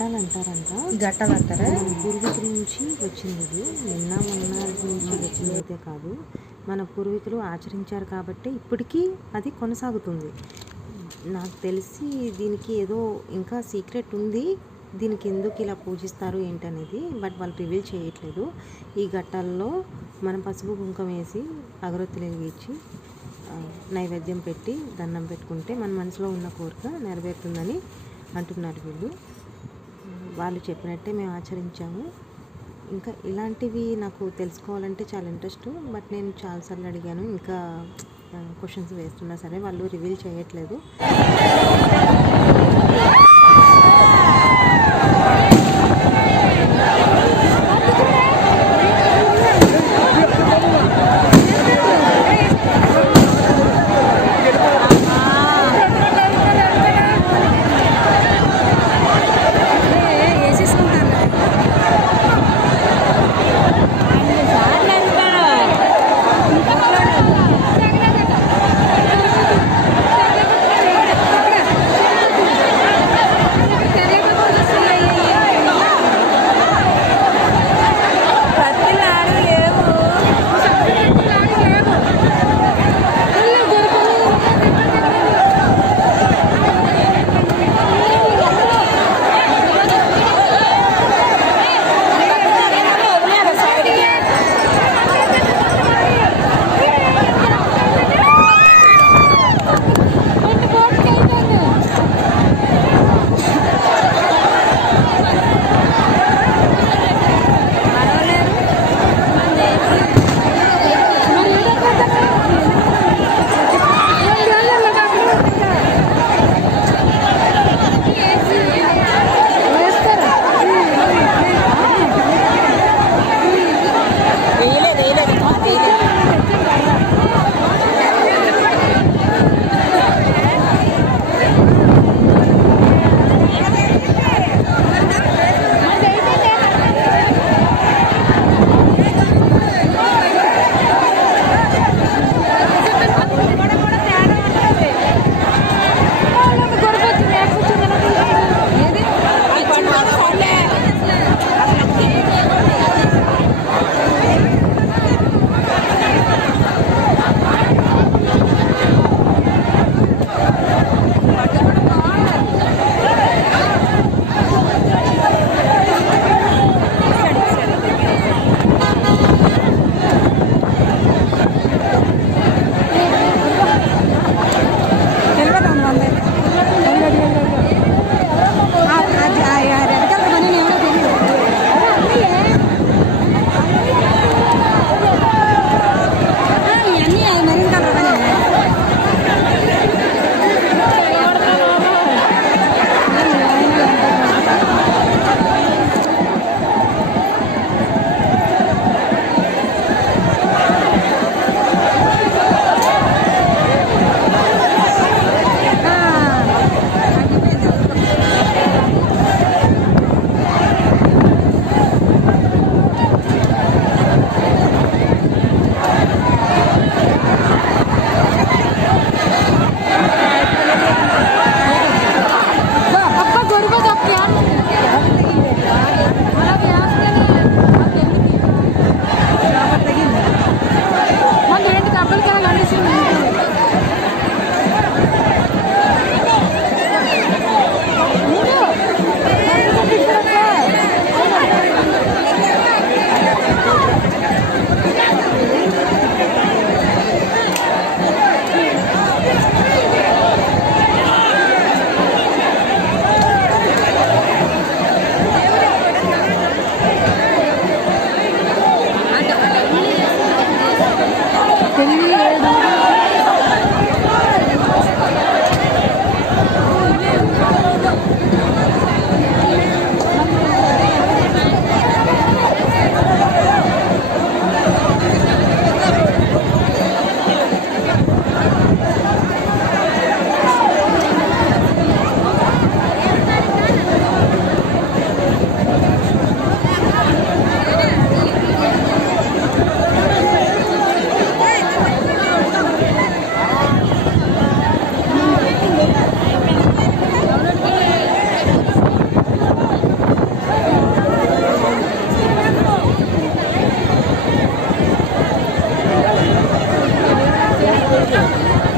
గట్టాలు అంటారంట. గట్టాలు అంటారా? మన పూర్వీకుల నుంచి వచ్చింది ఇది. నిన్న మొన్న నుంచి వచ్చింది అయితే కాదు. మన పూర్వీకులు ఆచరించారు కాబట్టి ఇప్పటికీ అది కొనసాగుతుంది. నాకు తెలిసి దీనికి ఏదో ఇంకా సీక్రెట్ ఉంది. దీనికి ఎందుకు ఇలా పూజిస్తారు ఏంటనేది, బట్ వాళ్ళు రివీల్ చేయట్లేదు. ఈ ఘట్టాల్లో మనం పసుపు కుంకుమ వేసి అగరొత్తులు వెలిగించి నైవేద్యం పెట్టి దండం పెట్టుకుంటే మన మనసులో ఉన్న కోరిక నెరవేరుతుందని అంటున్నారు వీళ్ళు. వాళ్ళు చెప్పినట్టే మేము ఆచరించాము. ఇంకా ఇలాంటివి నాకు తెలుసుకోవాలంటే చాలా ఇంట్రెస్ట్, బట్ నేను చాలాసార్లు అడిగాను, ఇంకా క్వశ్చన్స్ వేస్తున్నా సరే వాళ్ళు రివీల్ చేయట్లేదు. పెళ్ళి చేస్తారు.